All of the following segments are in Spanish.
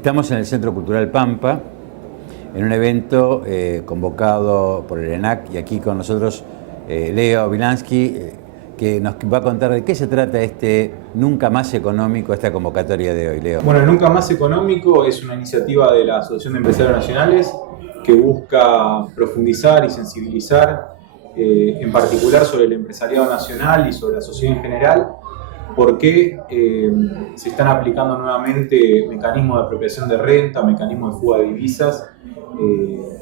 Estamos en el Centro Cultural Pampa, en un evento convocado por el ENAC, y aquí con nosotros Leo Wilansky, que nos va a contar de qué se trata este Nunca Más Económico, esta convocatoria de hoy. Leo. Bueno, Nunca Más Económico es una iniciativa de la Asociación de Empresarios Nacionales que busca profundizar y sensibilizar, en particular sobre el empresariado nacional y sobre la sociedad en general, porque se están aplicando nuevamente mecanismos de apropiación de renta, mecanismos de fuga de divisas,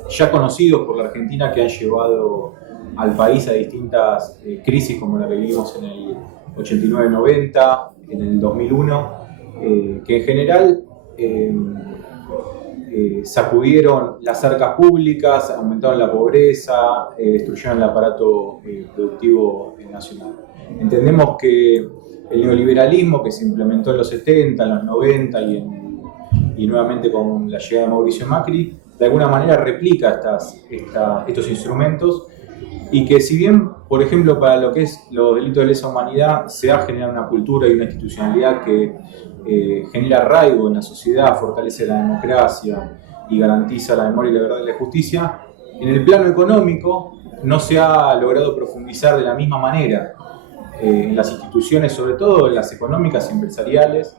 ya conocidos por la Argentina, que han llevado al país a distintas crisis como la que vivimos en el 89-90, en el 2001, que en general sacudieron las arcas públicas, aumentaron la pobreza, destruyeron el aparato productivo nacional. Entendemos que el neoliberalismo que se implementó en los 70, en los 90 y nuevamente con la llegada de Mauricio Macri, de alguna manera replica estos instrumentos, y que si bien, por ejemplo, para lo que es los delitos de lesa humanidad se ha generado una cultura y una institucionalidad que genera arraigo en la sociedad, fortalece la democracia y garantiza la memoria y la verdad y la justicia, en el plano económico no se ha logrado profundizar de la misma manera en las instituciones, sobre todo en las económicas y empresariales,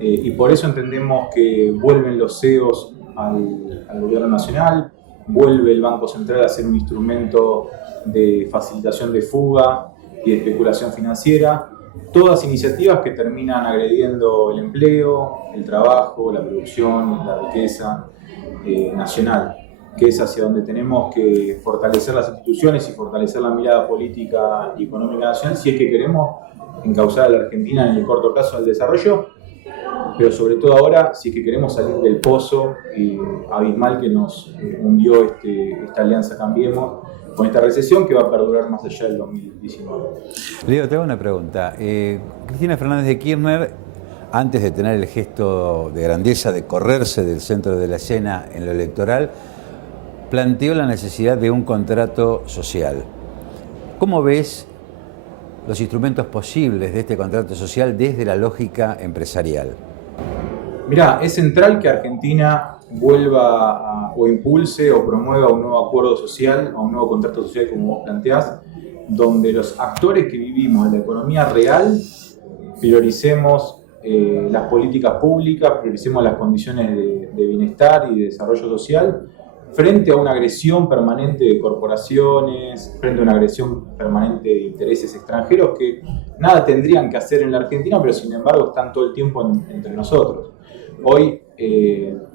y por eso entendemos que vuelven los CEOs al gobierno nacional, vuelve el Banco Central a ser un instrumento de facilitación de fuga y de especulación financiera, todas iniciativas que terminan agrediendo el empleo, el trabajo, la producción, la riqueza nacional, que es hacia donde tenemos que fortalecer las instituciones y fortalecer la mirada política y económica nacional si es que queremos encauzar a la Argentina en el corto plazo del desarrollo, pero sobre todo ahora si es que queremos salir del pozo abismal que nos hundió esta alianza Cambiemos, con esta recesión que va a perdurar más allá del 2019. Leo, te hago una pregunta. Cristina Fernández de Kirchner, antes de tener el gesto de grandeza de correrse del centro de la escena en lo electoral, planteó la necesidad de un contrato social. ¿Cómo ves los instrumentos posibles de este contrato social desde la lógica empresarial? Mirá, es central que Argentina vuelva o impulse o promueva un nuevo acuerdo social, o un nuevo contrato social, como vos planteás, donde los actores que vivimos en la economía real prioricemos las políticas públicas, prioricemos las condiciones de bienestar y de desarrollo social, frente a una agresión permanente de corporaciones, frente a una agresión permanente de intereses extranjeros que nada tendrían que hacer en la Argentina, pero sin embargo están todo el tiempo entre nosotros. Hoy,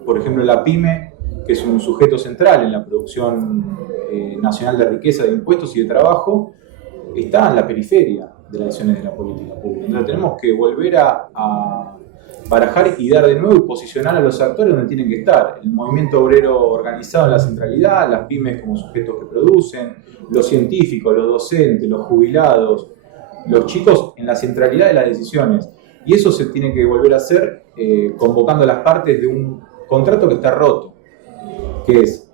por ejemplo, la PYME, que es un sujeto central en la producción nacional de riqueza, de impuestos y de trabajo, está en la periferia de las decisiones de la política pública. Entonces tenemos que volver a barajar y dar de nuevo y posicionar a los actores donde tienen que estar. El movimiento obrero organizado en la centralidad, las pymes como sujetos que producen, los científicos, los docentes, los jubilados, los chicos en la centralidad de las decisiones. Y eso se tiene que volver a hacer convocando a las partes de un contrato que está roto, que es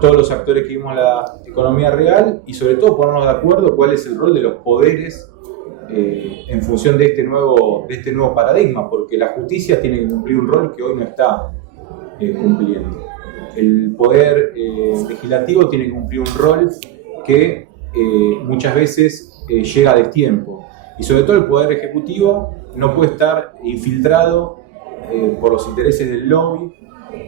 todos los actores que vimos en la economía real y sobre todo ponernos de acuerdo cuál es el rol de los poderes en función de este nuevo paradigma, porque la justicia tiene que cumplir un rol que hoy no está cumpliendo. El poder legislativo tiene que cumplir un rol que muchas veces llega a destiempo. Y sobre todo el poder ejecutivo no puede estar infiltrado por los intereses del lobby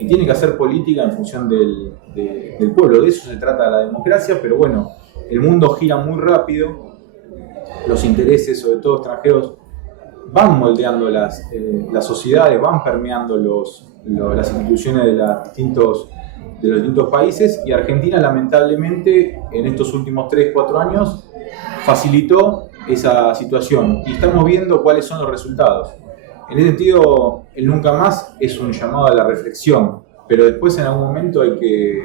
y tiene que hacer política en función del pueblo. De eso se trata la democracia, pero bueno, el mundo gira muy rápido. Los intereses, sobre todo extranjeros, van moldeando las sociedades, van permeando las instituciones de los distintos países, y Argentina lamentablemente en estos últimos 3-4 años facilitó esa situación y estamos viendo cuáles son los resultados. En ese sentido, el Nunca Más es un llamado a la reflexión, pero después en algún momento hay que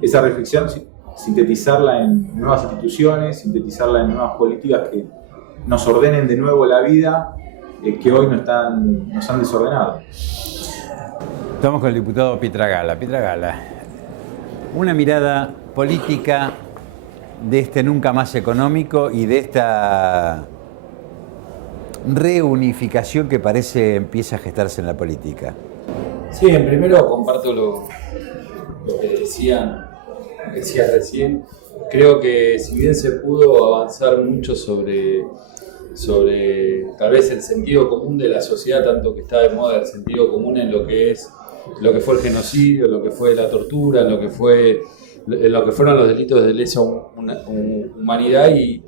esa reflexión sintetizarla en nuevas instituciones, sintetizarla en nuevas políticas que nos ordenen de nuevo la vida, que hoy nos han desordenado. Estamos con el diputado Pietragala. Pietragala, una mirada política de este Nunca Más Económico y de esta reunificación que parece empieza a gestarse en la política. Sí, en primero comparto lo que decías recién. Creo que si bien se pudo avanzar mucho sobre tal vez el sentido común de la sociedad, tanto que está de moda el sentido común en lo que fue el genocidio, lo que fue la tortura, lo que fueron los delitos de lesa humanidad, y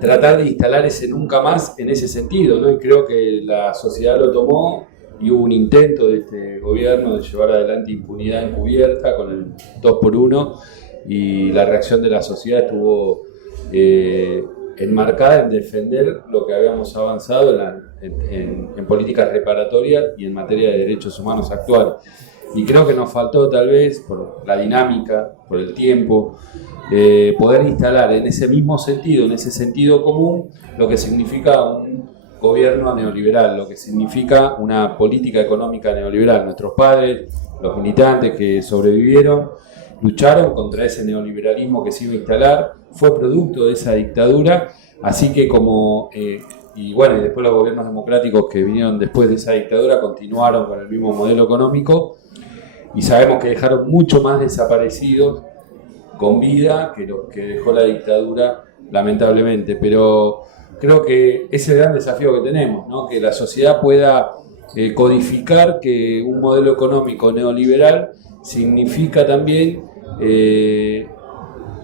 tratar de instalar ese nunca más en ese sentido, ¿no? Y creo que la sociedad lo tomó y hubo un intento de este gobierno de llevar adelante impunidad encubierta con el 2x1, y la reacción de la sociedad estuvo enmarcada en defender lo que habíamos avanzado en políticas reparatorias y en materia de derechos humanos actuales. Y creo que nos faltó, tal vez, por la dinámica, por el tiempo, poder instalar en ese mismo sentido, en ese sentido común, lo que significa un gobierno neoliberal, lo que significa una política económica neoliberal. Nuestros padres, los militantes que sobrevivieron, lucharon contra ese neoliberalismo que se iba a instalar, fue producto de esa dictadura, así que y después los gobiernos democráticos que vinieron después de esa dictadura continuaron con el mismo modelo económico, y sabemos que dejaron mucho más desaparecidos con vida que los que dejó la dictadura, lamentablemente. Pero creo que ese es el gran desafío que tenemos, ¿no? Que la sociedad pueda codificar que un modelo económico neoliberal significa también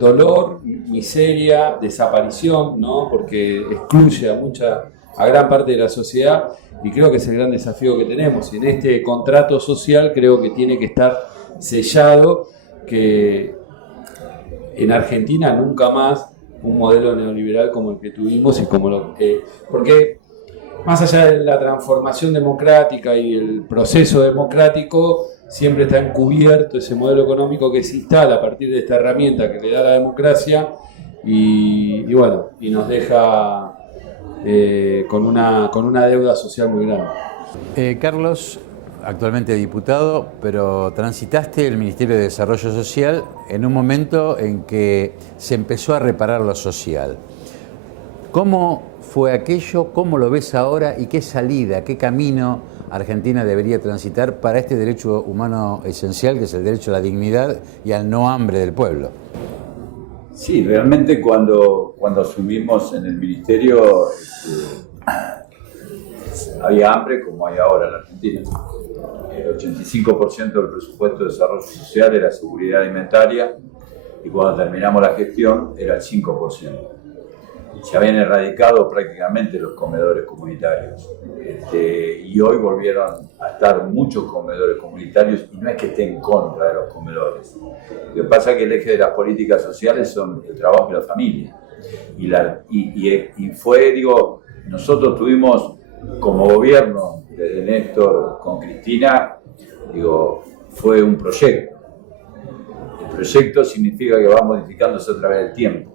dolor, miseria, desaparición, ¿no? Porque excluye a gran parte de la sociedad, y creo que es el gran desafío que tenemos. Y en este contrato social creo que tiene que estar sellado que en Argentina nunca más un modelo neoliberal como el que tuvimos, y porque más allá de la transformación democrática y el proceso democrático, siempre está encubierto ese modelo económico que se instala a partir de esta herramienta que le da la democracia, y nos deja con una deuda social muy grande. Carlos, actualmente diputado, pero transitaste el Ministerio de Desarrollo Social en un momento en que se empezó a reparar lo social. ¿Cómo fue aquello? ¿Cómo lo ves ahora? ¿Y qué salida, qué camino Argentina debería transitar para este derecho humano esencial, que es el derecho a la dignidad y al no hambre del pueblo? Sí, realmente cuando asumimos en el ministerio había hambre como hay ahora en la Argentina. El 85% del presupuesto de desarrollo social era seguridad alimentaria, y cuando terminamos la gestión era el 5%. Se habían erradicado prácticamente los comedores comunitarios, y hoy volvieron a estar muchos comedores comunitarios, y no es que esté en contra de los comedores. Lo que pasa es que el eje de las políticas sociales son el trabajo y la familia. Nosotros tuvimos como gobierno, desde Néstor con Cristina, fue un proyecto. El proyecto significa que va modificándose a través del tiempo.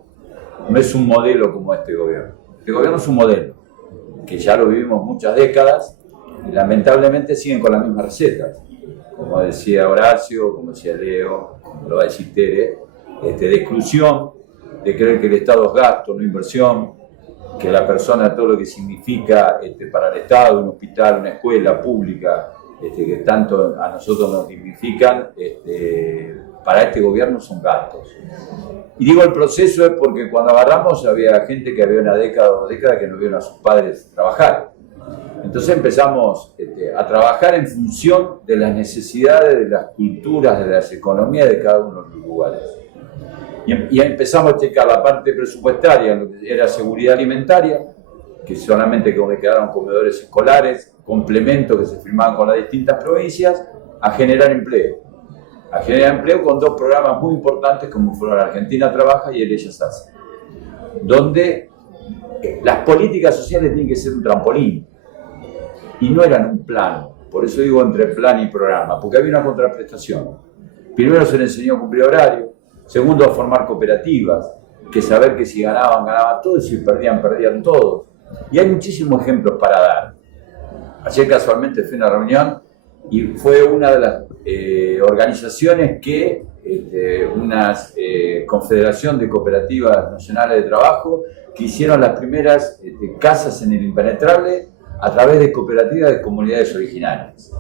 No es un modelo como este gobierno. Este gobierno es un modelo que ya lo vivimos muchas décadas, y lamentablemente siguen con las mismas recetas. Como decía Horacio, como decía Leo, como lo va a decir Tere, de exclusión, de creer que el Estado es gasto, no inversión, que la persona, todo lo que significa para el Estado, un hospital, una escuela pública, que tanto a nosotros nos dignifican, para este gobierno son gastos. Y digo el proceso es porque cuando agarramos había gente que había una década o 2 décadas que no vieron a sus padres trabajar. Entonces empezamos a trabajar en función de las necesidades, de las culturas, de las economías de cada uno de los lugares. Y empezamos a checar la parte presupuestaria, lo que era seguridad alimentaria, que solamente quedaron comedores escolares, complementos que se firmaban con las distintas provincias, a generar empleo. A generar empleo con 2 programas muy importantes como fueron Argentina Trabaja y el Ellas Hacen, donde las políticas sociales tienen que ser un trampolín y no eran un plan. Por eso digo entre plan y programa, porque había una contraprestación. Primero se les enseñó a cumplir horario, segundo a formar cooperativas, que saber que si ganaban todos, y si perdían todos. Y hay muchísimos ejemplos para dar. Ayer casualmente fui a una reunión y fue una de las organizaciones que, una confederación de cooperativas nacionales de trabajo, que hicieron las primeras casas en el impenetrable a través de cooperativas de comunidades originarias.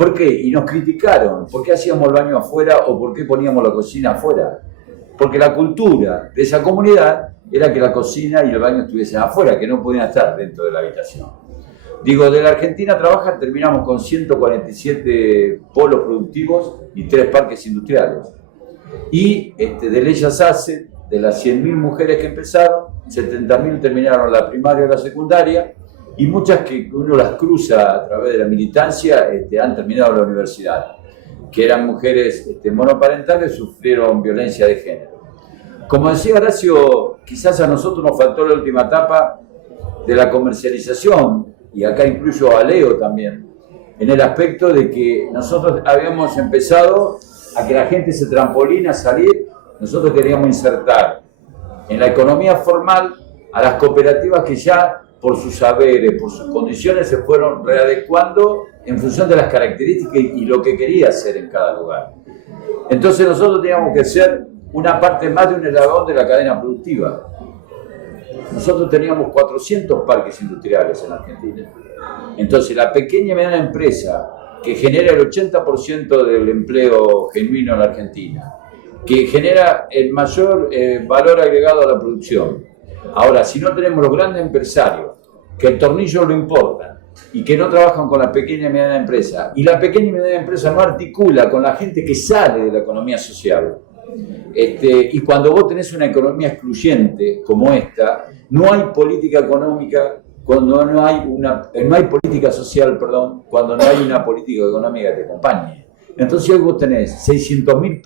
¿Por qué? Y nos criticaron. ¿Por qué hacíamos el baño afuera o por qué poníamos la cocina afuera? Porque la cultura de esa comunidad era que la cocina y el baño estuviesen afuera, que no podían estar dentro de la habitación. Digo, de la Argentina trabaja, terminamos con 147 polos productivos y 3 parques industriales. Y de Ellas Hacen, de las 100.000 mujeres que empezaron, 70.000 terminaron la primaria o la secundaria, y muchas que uno las cruza a través de la militancia han terminado la universidad, que eran mujeres monoparentales, sufrieron violencia de género. Como decía Horacio, quizás a nosotros nos faltó la última etapa de la comercialización, y acá incluyo a Leo también, en el aspecto de que nosotros habíamos empezado a que la gente se trampolina a salir. Nosotros queríamos insertar en la economía formal a las cooperativas que ya por sus saberes, por sus condiciones se fueron readecuando en función de las características y lo que quería hacer en cada lugar. Entonces nosotros teníamos que ser una parte más de un eslabón de la cadena productiva. Nosotros teníamos 400 parques industriales en Argentina. Entonces la pequeña y mediana empresa que genera el 80% del empleo genuino en la Argentina, que genera el mayor valor agregado a la producción. Ahora, si no tenemos los grandes empresarios que el tornillo lo importan y que no trabajan con la pequeña y mediana empresa, y la pequeña y mediana empresa no articula con la gente que sale de la economía social, y cuando vos tenés una economía excluyente como esta, no hay política económica, cuando no hay política social, perdón, cuando no hay una política económica que te acompañe. Entonces hoy vos tenés 600.000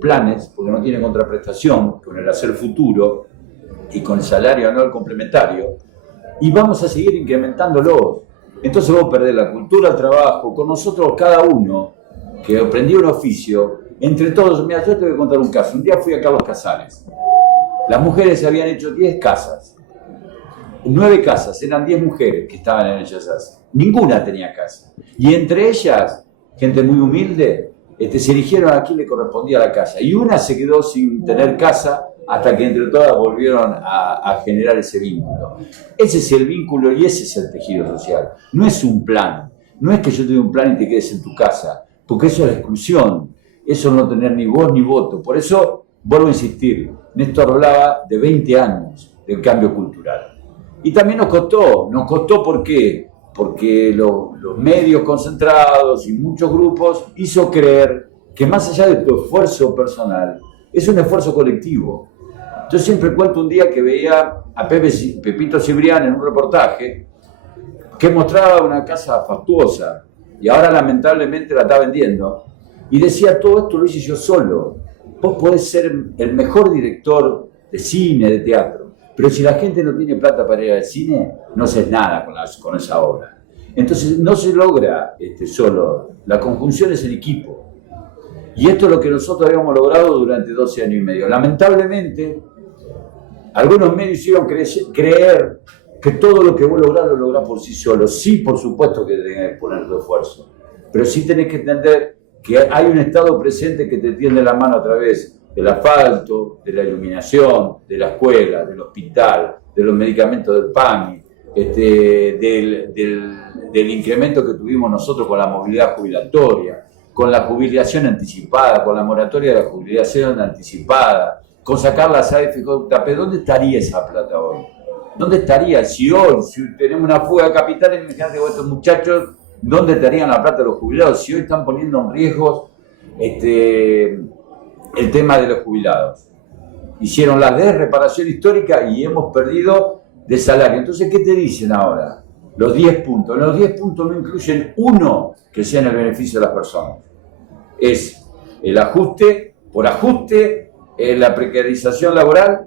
planes, porque no tiene contraprestación, con el hacer futuro y con el salario anual complementario, y vamos a seguir incrementándolos. Entonces vos perdés la cultura del trabajo, con nosotros cada uno que aprendió un oficio, entre todos. Mira, yo te voy a contar un caso. Un día fui a Carlos Casares. Las mujeres habían hecho 10 casas. 9 casas, eran 10 mujeres que estaban en Ellas Hacen. Ninguna tenía casa. Y entre ellas, gente muy humilde, se eligieron a quién le correspondía la casa. Y una se quedó sin tener casa hasta que entre todas volvieron a generar ese vínculo. Ese es el vínculo y ese es el tejido social. No es un plan. No es que yo te dé un plan y te quedes en tu casa, porque eso es la exclusión. Eso es no tener ni voz ni voto. Por eso, vuelvo a insistir, Néstor hablaba de 20 años del cambio cultural. Y también nos costó ¿por qué? Porque los medios concentrados y muchos grupos hizo creer que más allá de tu esfuerzo personal, es un esfuerzo colectivo. Yo siempre cuento un día que veía a Pepito Cibrián en un reportaje que mostraba una casa fastuosa y ahora lamentablemente la está vendiendo y decía: todo esto lo hice yo solo. Vos podés ser el mejor director de cine, de teatro, pero si la gente no tiene plata para ir al cine, no haces nada con esa obra. Entonces no se logra solo, la conjunción es el equipo. Y esto es lo que nosotros habíamos logrado durante 12 años y medio. Lamentablemente, algunos medios hicieron creer que todo lo que vos lográs lo lográs por sí solo. Sí, por supuesto que tenés que poner tu esfuerzo, pero sí tenés que entender que hay un Estado presente que te tiende la mano a través del asfalto, de la iluminación, de la escuela, del hospital, de los medicamentos del PAMI, del incremento que tuvimos nosotros con la movilidad jubilatoria, con la jubilación anticipada, con la moratoria de la jubilación anticipada, con sacar las AFJP. ¿Dónde estaría esa plata hoy? ¿Dónde estaría? Si tenemos una fuga de capitales, imagínate con estos muchachos, ¿dónde estarían la plata de los jubilados? Si hoy están poniendo en riesgo el tema de los jubilados. Hicieron la reparación histórica y hemos perdido de salario. Entonces, ¿qué te dicen ahora? Los 10 puntos. Los 10 puntos no incluyen uno que sea en el beneficio de las personas. Es el ajuste, por ajuste, la precarización laboral.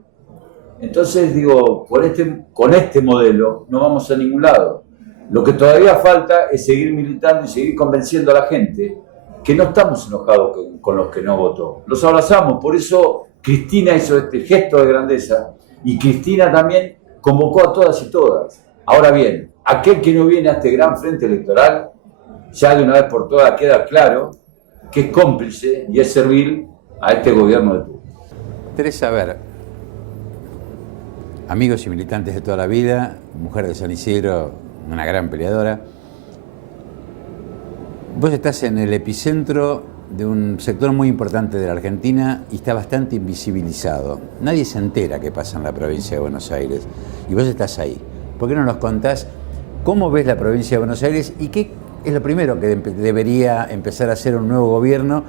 Entonces, digo, con este modelo no vamos a ningún lado. Lo que todavía falta es seguir militando y seguir convenciendo a la gente que no estamos enojados con los que no votó. Los abrazamos, por eso Cristina hizo este gesto de grandeza y Cristina también convocó a todas y todas. Ahora bien, aquel que no viene a este gran frente electoral, ya de una vez por todas queda claro que es cómplice y es servil a este gobierno de turno. Teresa, a ver, amigos y militantes de toda la vida, mujer de San Isidro, una gran peleadora. Vos estás en el epicentro de un sector muy importante de la Argentina y está bastante invisibilizado. Nadie se entera qué pasa en la provincia de Buenos Aires y vos estás ahí. ¿Por qué no nos contás cómo ves la provincia de Buenos Aires y qué es lo primero que debería empezar a hacer un nuevo gobierno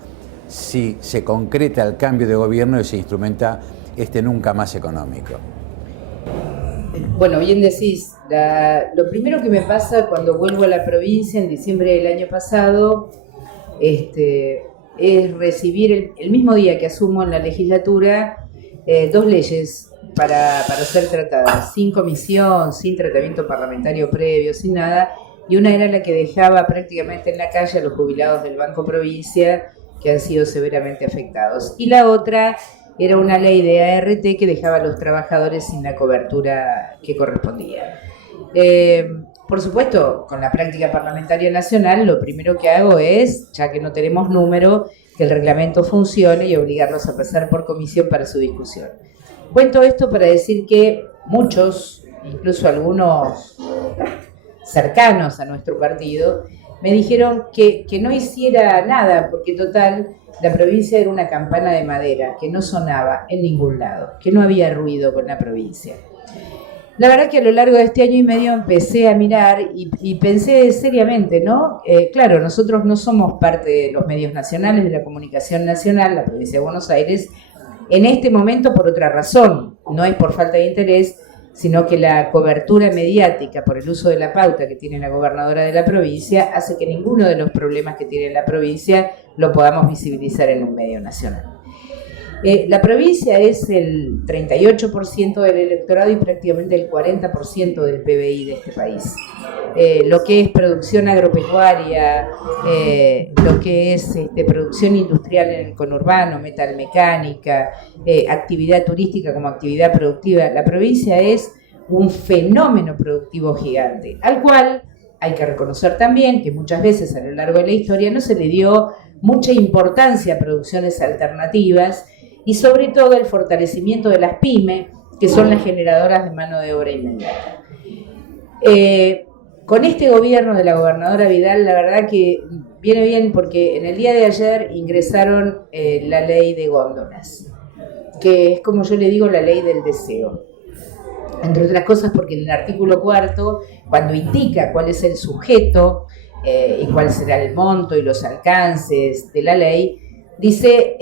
si se concreta el cambio de gobierno y se instrumenta este nunca más económico? Bueno, bien decís, lo primero que me pasa cuando vuelvo a la provincia en diciembre del año pasado es recibir el mismo día que asumo en la legislatura 2 leyes para ser tratadas, sin comisión, sin tratamiento parlamentario previo, sin nada, y una era la que dejaba prácticamente en la calle a los jubilados del Banco Provincia que han sido severamente afectados, y la otra era una ley de ART que dejaba a los trabajadores sin la cobertura que correspondía. Por supuesto, con la práctica parlamentaria nacional, lo primero que hago es, ya que no tenemos número, que el reglamento funcione y obligarlos a pasar por comisión para su discusión. Cuento esto para decir que muchos, incluso algunos cercanos a nuestro partido, me dijeron que no hiciera nada, porque total, la provincia era una campana de madera que no sonaba en ningún lado, que no había ruido con la provincia. La verdad que a lo largo de este año y medio empecé a mirar y pensé seriamente, ¿no? Claro, nosotros no somos parte de los medios nacionales, de la comunicación nacional, la provincia de Buenos Aires, en este momento por otra razón, no es por falta de interés, sino que la cobertura mediática por el uso de la pauta que tiene la gobernadora de la provincia hace que ninguno de los problemas que tiene la provincia lo podamos visibilizar en un medio nacional. La provincia es el 38% del electorado y prácticamente el 40% del PBI de este país. Lo que es producción agropecuaria, lo que es producción industrial en el conurbano, metalmecánica, actividad turística como actividad productiva, la provincia es un fenómeno productivo gigante, al cual hay que reconocer también que muchas veces a lo largo de la historia no se le dio mucha importancia a producciones alternativas y sobre todo el fortalecimiento de las pymes, que son las generadoras de mano de obra inmediata. Con este gobierno de la gobernadora Vidal, la verdad que viene bien porque en el día de ayer ingresaron la ley de góndolas, que es, como yo le digo, la ley del deseo. Entre otras cosas porque en el artículo 4, cuando indica cuál es el sujeto y cuál será el monto y los alcances de la ley, dice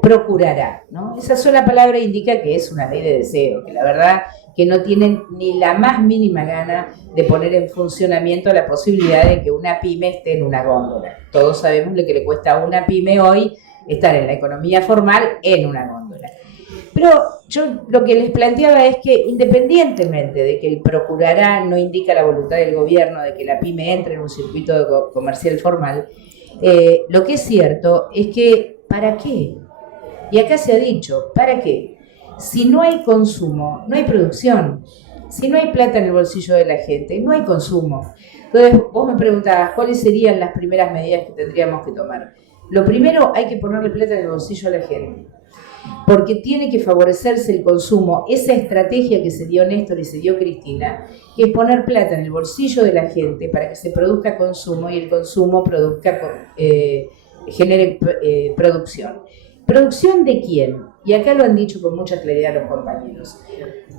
procurará, ¿no? Esa sola palabra indica que es una ley de deseo, que la verdad que no tienen ni la más mínima gana de poner en funcionamiento la posibilidad de que una pyme esté en una góndola. Todos sabemos lo que le cuesta a una pyme hoy estar en la economía formal en una góndola. Pero yo lo que les planteaba es que independientemente de que el procurará no indica la voluntad del gobierno de que la pyme entre en un circuito comercial formal, lo que es cierto es que ¿para qué? Y acá se ha dicho, ¿para qué? Si no hay consumo, no hay producción. Si no hay plata en el bolsillo de la gente, no hay consumo. Entonces, vos me preguntabas, ¿cuáles serían las primeras medidas que tendríamos que tomar? Lo primero, hay que ponerle plata en el bolsillo a la gente, porque tiene que favorecerse el consumo. Esa estrategia que se dio Néstor y se dio Cristina, que es poner plata en el bolsillo de la gente para que se produzca consumo y el consumo genere producción. ¿Producción de quién? Y acá lo han dicho con mucha claridad los compañeros.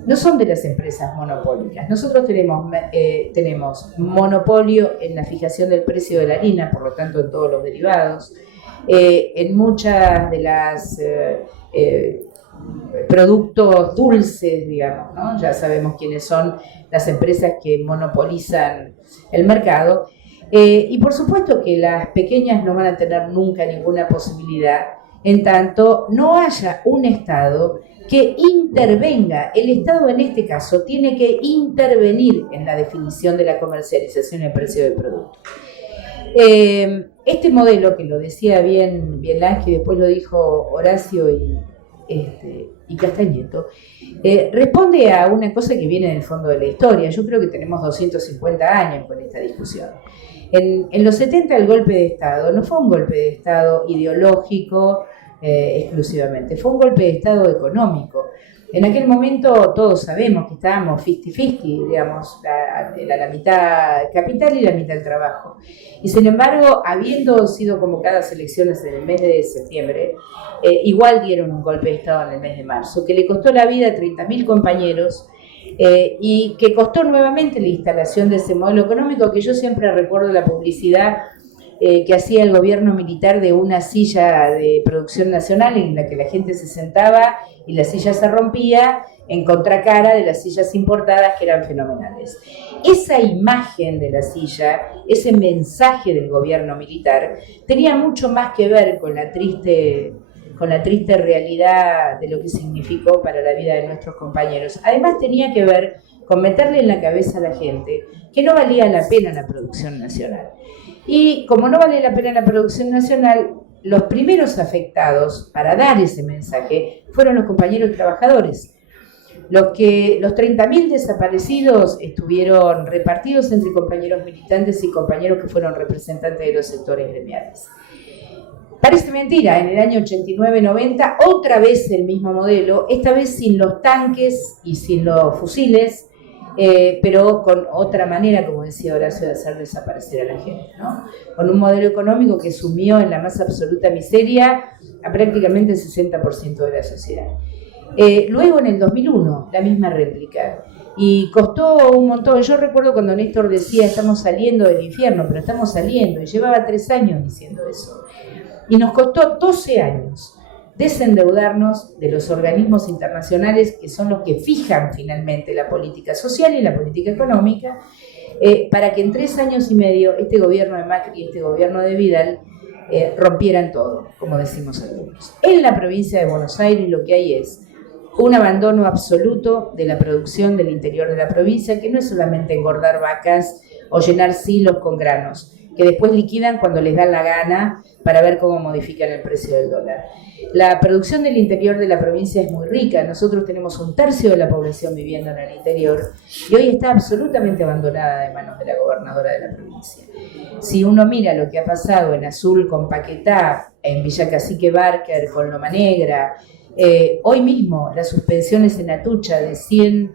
No son de las empresas monopólicas. Nosotros tenemos monopolio en la fijación del precio de la harina, por lo tanto en todos los derivados, en muchas de las productos dulces, digamos, ¿no? Ya sabemos quiénes son las empresas que monopolizan el mercado. Y por supuesto que las pequeñas no van a tener nunca ninguna posibilidad en tanto no haya un Estado que intervenga. El Estado en este caso tiene que intervenir en la definición de la comercialización y el precio del producto. Este modelo, que lo decía bien Lansky, después lo dijo Horacio y Castañeto, responde a una cosa que viene del fondo de la historia. Yo creo que tenemos 250 años con esta discusión. En los 70 el golpe de Estado no fue un golpe de Estado ideológico, exclusivamente. Fue un golpe de Estado económico. En aquel momento todos sabemos que estábamos 50-50, digamos, la mitad capital y la mitad trabajo. Y sin embargo, habiendo sido convocadas elecciones en el mes de septiembre, igual dieron un golpe de Estado en el mes de marzo, que le costó la vida a 30.000 compañeros y que costó nuevamente la instalación de ese modelo económico que yo siempre recuerdo la publicidad que hacía el gobierno militar de una silla de producción nacional en la que la gente se sentaba y la silla se rompía en contracara de las sillas importadas que eran fenomenales. Esa imagen de la silla, ese mensaje del gobierno militar, tenía mucho más que ver con la triste realidad de lo que significó para la vida de nuestros compañeros. Además tenía que ver con meterle en la cabeza a la gente que no valía la pena la producción nacional. Y como no vale la pena la producción nacional, los primeros afectados para dar ese mensaje fueron los compañeros trabajadores. Los 30.000 desaparecidos estuvieron repartidos entre compañeros militantes y compañeros que fueron representantes de los sectores gremiales. Parece mentira, en el año 89-90, otra vez el mismo modelo, esta vez sin los tanques y sin los fusiles, pero con otra manera, como decía Horacio, de hacer desaparecer a la gente, ¿no? Con un modelo económico que sumió en la más absoluta miseria a prácticamente el 60% de la sociedad. Luego, en el 2001, la misma réplica. Y costó un montón. Yo recuerdo cuando Néstor decía, estamos saliendo del infierno, pero estamos saliendo, y llevaba 3 años diciendo eso. Y nos costó 12 años desendeudarnos de los organismos internacionales que son los que fijan finalmente la política social y la política económica, para que en 3 años y medio este gobierno de Macri y este gobierno de Vidal rompieran todo, como decimos algunos. En la provincia de Buenos Aires lo que hay es un abandono absoluto de la producción del interior de la provincia, que no es solamente engordar vacas o llenar silos con granos, que después liquidan cuando les da la gana para ver cómo modifican el precio del dólar. La producción del interior de la provincia es muy rica. Nosotros tenemos 1/3 de la población viviendo en el interior y hoy está absolutamente abandonada de manos de la gobernadora de la provincia. Si uno mira lo que ha pasado en Azul con Paquetá, en Villa Cacique Barker con Loma Negra, hoy mismo las suspensiones en Atucha de 100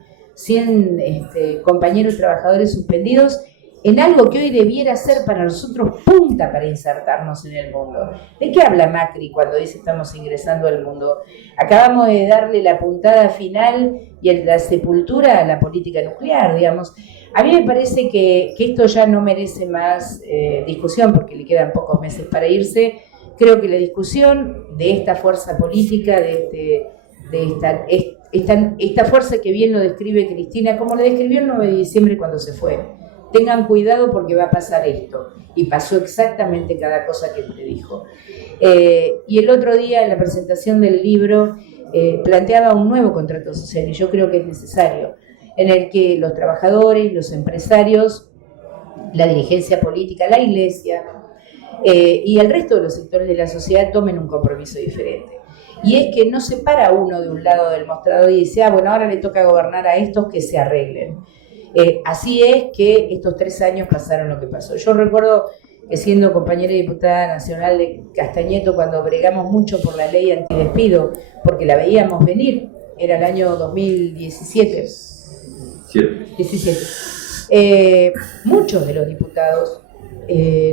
compañeros trabajadores suspendidos, en algo que hoy debiera ser para nosotros punta para insertarnos en el mundo. ¿De qué habla Macri cuando dice estamos ingresando al mundo? Acabamos de darle la puntada final y la sepultura a la política nuclear, digamos. A mí me parece que esto ya no merece más discusión porque le quedan pocos meses para irse. Creo que la discusión de esta fuerza política, de esta fuerza que bien lo describe Cristina, como lo describió el 9 de diciembre cuando se fue. Tengan cuidado porque va a pasar esto. Y pasó exactamente cada cosa que predijo. Y el otro día en la presentación del libro planteaba un nuevo contrato social y yo creo que es necesario, en el que los trabajadores, los empresarios, la dirigencia política, la iglesia y el resto de los sectores de la sociedad tomen un compromiso diferente. Y es que no se para uno de un lado del mostrador y dice, bueno, ahora le toca gobernar a estos que se arreglen. Así es que estos 3 años pasaron lo que pasó. Yo recuerdo que siendo compañera diputada nacional de Castañeto, cuando bregamos mucho por la ley antidespido, porque la veíamos venir, era el año 2017. 17. Muchos de los diputados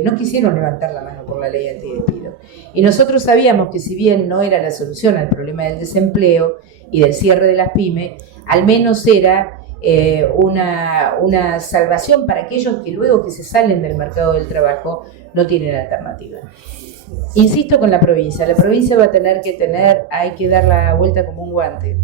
no quisieron levantar la mano por la ley antidespido. Y nosotros sabíamos que si bien no era la solución al problema del desempleo y del cierre de las pymes, al menos era una salvación para aquellos que luego que se salen del mercado del trabajo no tienen alternativa. Insisto con la provincia va a tener que hay que dar la vuelta como un guante.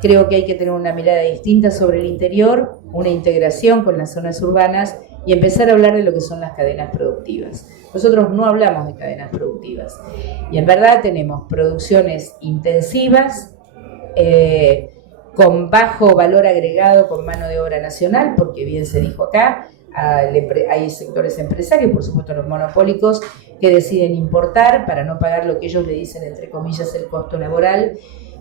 Creo que hay que tener una mirada distinta sobre el interior, una integración con las zonas urbanas y empezar a hablar de lo que son las cadenas productivas. Nosotros no hablamos de cadenas productivas y en verdad tenemos producciones intensivas, con bajo valor agregado con mano de obra nacional, porque bien se dijo acá, hay sectores empresarios, por supuesto los monopólicos, que deciden importar para no pagar lo que ellos le dicen, entre comillas, el costo laboral,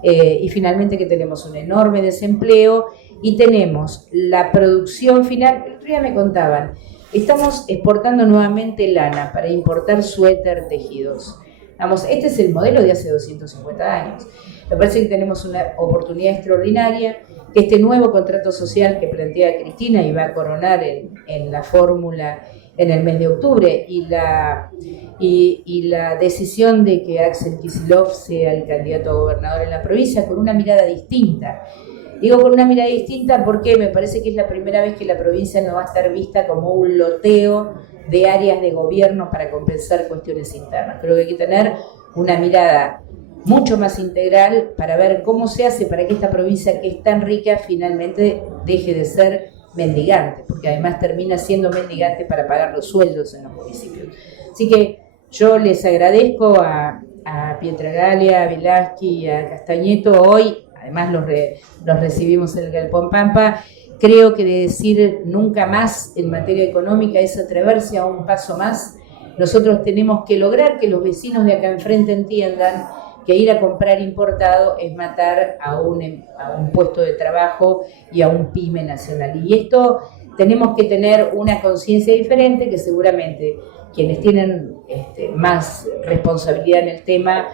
y finalmente que tenemos un enorme desempleo y tenemos la producción final. El otro día me contaban, estamos exportando nuevamente lana para importar suéter tejidos. Vamos, este es el modelo de hace 250 años. Me parece que tenemos una oportunidad extraordinaria, que este nuevo contrato social que plantea Cristina y va a coronar en la fórmula en el mes de octubre, y la decisión de que Axel Kicillof sea el candidato a gobernador en la provincia con una mirada distinta. Digo con una mirada distinta porque me parece que es la primera vez que la provincia no va a estar vista como un loteo de áreas de gobierno para compensar cuestiones internas. Creo que hay que tener una mirada mucho más integral para ver cómo se hace para que esta provincia que es tan rica finalmente deje de ser mendigante, porque además termina siendo mendigante para pagar los sueldos en los municipios. Así que yo les agradezco a Pietragalia, a Velázquez y a Castañeto hoy, además los recibimos en el Galpón Pampa. Creo que de decir nunca más en materia económica es atreverse a un paso más. Nosotros tenemos que lograr que los vecinos de acá enfrente entiendan que ir a comprar importado es matar a un puesto de trabajo y a un pyme nacional. Y esto tenemos que tener una conciencia diferente, que seguramente quienes tienen más responsabilidad en el tema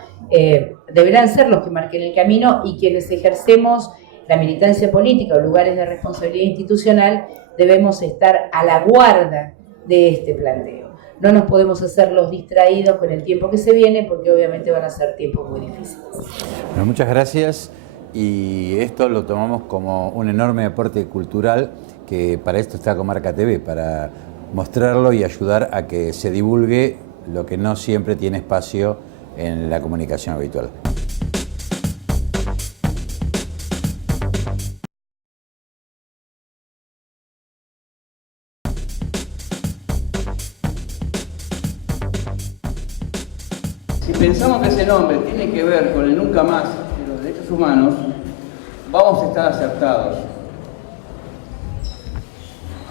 deberán ser los que marquen el camino, y quienes ejercemos la militancia política o lugares de responsabilidad institucional debemos estar a la guarda de este planteo. No nos podemos hacer los distraídos con el tiempo que se viene, porque obviamente van a ser tiempos muy difíciles. Bueno, muchas gracias, y esto lo tomamos como un enorme aporte cultural, que para esto está Comarca TV, para mostrarlo y ayudar a que se divulgue lo que no siempre tiene espacio en la comunicación habitual. Si pensamos que ese nombre tiene que ver con el nunca más de los derechos humanos, vamos a estar acertados.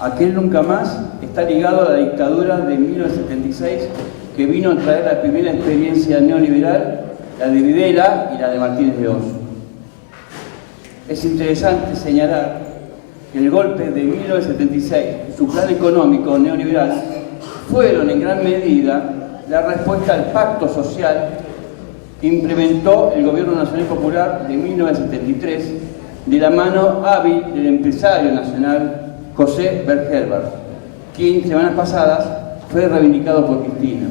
Aquel nunca más está ligado a la dictadura de 1976, que vino a traer la primera experiencia neoliberal, la de Videla y la de Martínez de Oz. Es interesante señalar que el golpe de 1976 y su plan económico neoliberal fueron en gran medida la respuesta al pacto social que implementó el Gobierno Nacional Popular de 1973 de la mano hábil del empresario nacional José Bergelbart, quien semanas pasadas fue reivindicado por Cristina.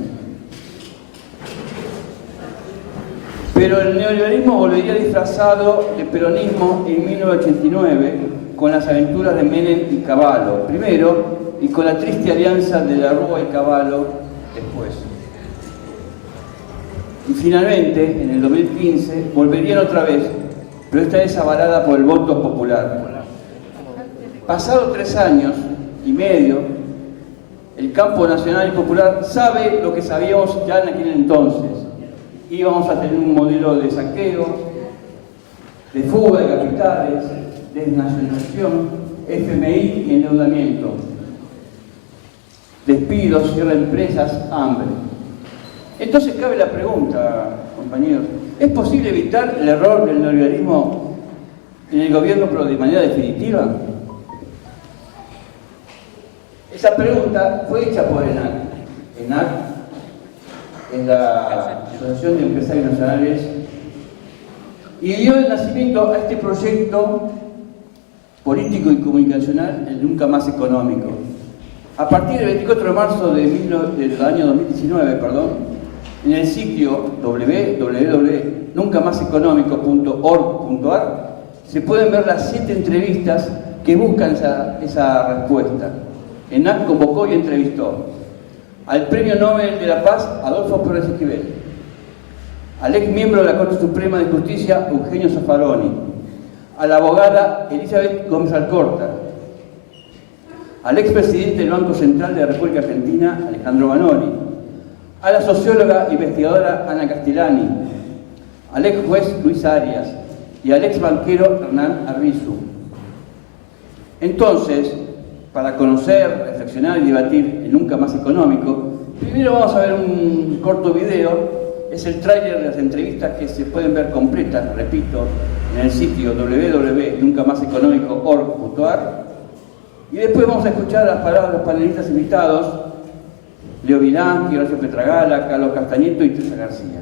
Pero el neoliberalismo volvería disfrazado de peronismo en 1989 con las aventuras de Menem y Cavallo primero, y con la triste alianza de la Rúa y Cavallo después. Y finalmente, en el 2015, volverían otra vez, pero esta vez avalada por el voto popular. Pasados 3 años y medio, el campo nacional y popular sabe lo que sabíamos ya en aquel entonces. Íbamos a tener un modelo de saqueo, de fuga de capitales, desnacionalización, FMI y endeudamiento, despidos, cierre de empresas, hambre. Entonces cabe la pregunta, compañeros, ¿es posible evitar el error del neoliberalismo en el gobierno, pero de manera definitiva? Esa pregunta fue hecha por ENAC. ENAC es la Asociación de Empresarios Nacionales, y dio el nacimiento a este proyecto político y comunicacional, el Nunca Más Económico. A partir del 24 de marzo del año 2019, en el sitio www.nuncamaseconómico.org.ar se pueden ver las 7 entrevistas que buscan esa respuesta. ENAC convocó y entrevistó al Premio Nobel de la Paz Adolfo Pérez Esquivel, al ex miembro de la Corte Suprema de Justicia Eugenio Zaffaroni, a la abogada Elizabeth Gómez Alcorta, al expresidente del Banco Central de la República Argentina Alejandro Vanoli, a la socióloga e investigadora Ana Castellani, al ex juez Luis Arias y al ex banquero Hernán Arbizu. Entonces, para conocer, reflexionar y debatir el Nunca Más Económico, primero vamos a ver un corto video. Es el tráiler de las entrevistas que se pueden ver completas, repito, en el sitio www.nuncamaseconómico.org.ar, y después vamos a escuchar las palabras de los panelistas invitados, Leo Vilán, Horacio Petragala, Carlos Castañeto y Teresa García.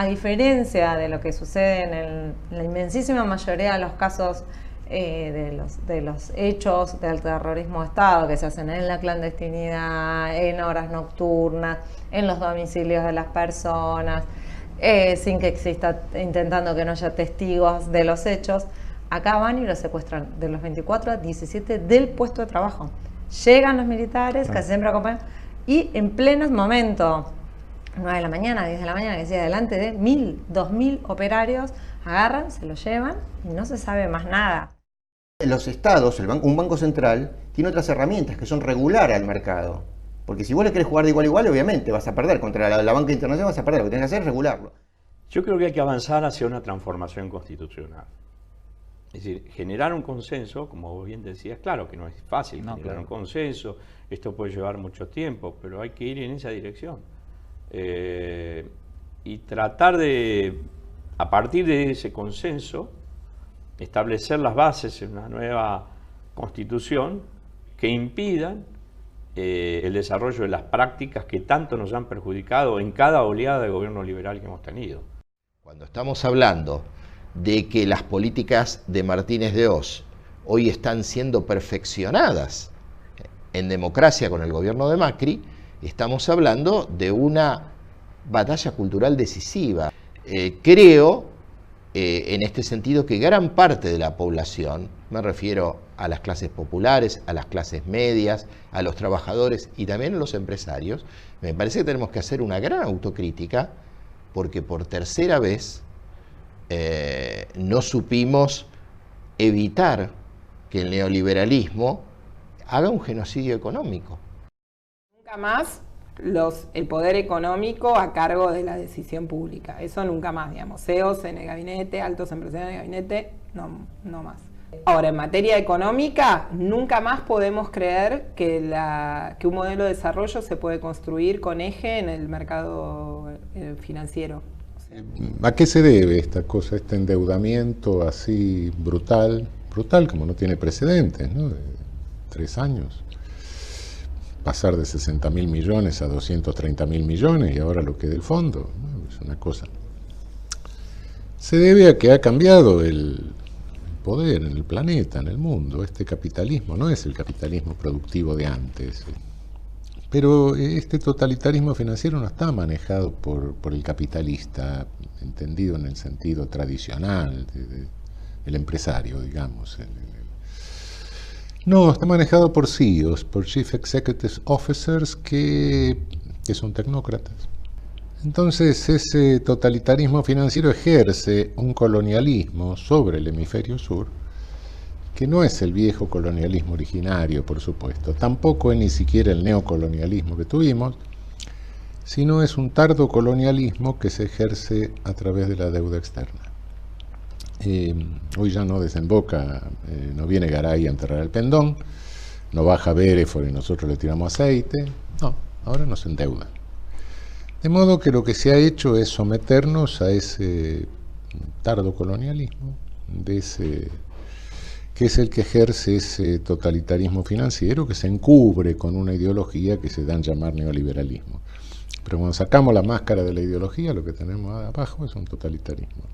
a diferencia de lo que sucede en la inmensísima mayoría de los casos de los hechos del terrorismo de Estado que se hacen en la clandestinidad, en horas nocturnas, en los domicilios de las personas, sin que exista, intentando que no haya testigos de los hechos, acá van y los secuestran de los 24 a 17 del puesto de trabajo. Llegan los militares, casi siempre acompañan, y en plenos momentos, 9 de la mañana, 10 de la mañana, que sea delante de 1.000, 2.000 operarios, agarran, se los llevan y no se sabe más nada. Los estados, un banco central, tiene otras herramientas que son regular al mercado. Porque si vos le querés jugar de igual a igual, obviamente vas a perder. Contra la banca internacional vas a perder. Lo que tenés que hacer es regularlo. Yo creo que hay que avanzar hacia una transformación constitucional. Es decir, generar un consenso, como vos bien decías, claro que no es fácil generar un consenso, esto puede llevar mucho tiempo, pero hay que ir en esa dirección. Y tratar de, a partir de ese consenso, establecer las bases en una nueva constitución que impidan el desarrollo de las prácticas que tanto nos han perjudicado en cada oleada de gobierno liberal que hemos tenido. Cuando estamos hablando de que las políticas de Martínez de Oz hoy están siendo perfeccionadas en democracia con el gobierno de Macri, estamos hablando de una batalla cultural decisiva. Creo en este sentido que gran parte de la población, me refiero a las clases populares, a las clases medias, a los trabajadores y también a los empresarios, me parece que tenemos que hacer una gran autocrítica porque por tercera vez no supimos evitar que el neoliberalismo haga un genocidio económico. Nunca más el poder económico a cargo de la decisión pública. Eso nunca más, digamos. CEOs en el gabinete, altos empresarios en el gabinete, no más. Ahora, en materia económica, nunca más podemos creer que un modelo de desarrollo se puede construir con eje en el mercado financiero. ¿A qué se debe esta cosa, este endeudamiento así brutal como no tiene precedentes, ¿no? De 3 años. Pasar de 60.000 millones a 230.000 millones y ahora lo que del fondo, ¿no? Es una cosa. Se debe a que ha cambiado el poder en el planeta, en el mundo. Este capitalismo no es el capitalismo productivo de antes. Pero este totalitarismo financiero no está manejado por el capitalista, entendido en el sentido tradicional del empresario, digamos. No, está manejado por CEOs, por Chief Executive Officers, que son tecnócratas. Entonces ese totalitarismo financiero ejerce un colonialismo sobre el hemisferio sur, que no es el viejo colonialismo originario, por supuesto, tampoco es ni siquiera el neocolonialismo que tuvimos, sino es un tardo colonialismo que se ejerce a través de la deuda externa. Hoy ya no desemboca, no viene Garay a enterrar el pendón, no baja Beresford y nosotros le tiramos aceite, no, ahora nos endeudan. De modo que lo que se ha hecho es someternos a ese tardo colonialismo, que es el que ejerce ese totalitarismo financiero que se encubre con una ideología que se dan a llamar neoliberalismo. Pero cuando sacamos la máscara de la ideología, lo que tenemos abajo es un totalitarismo.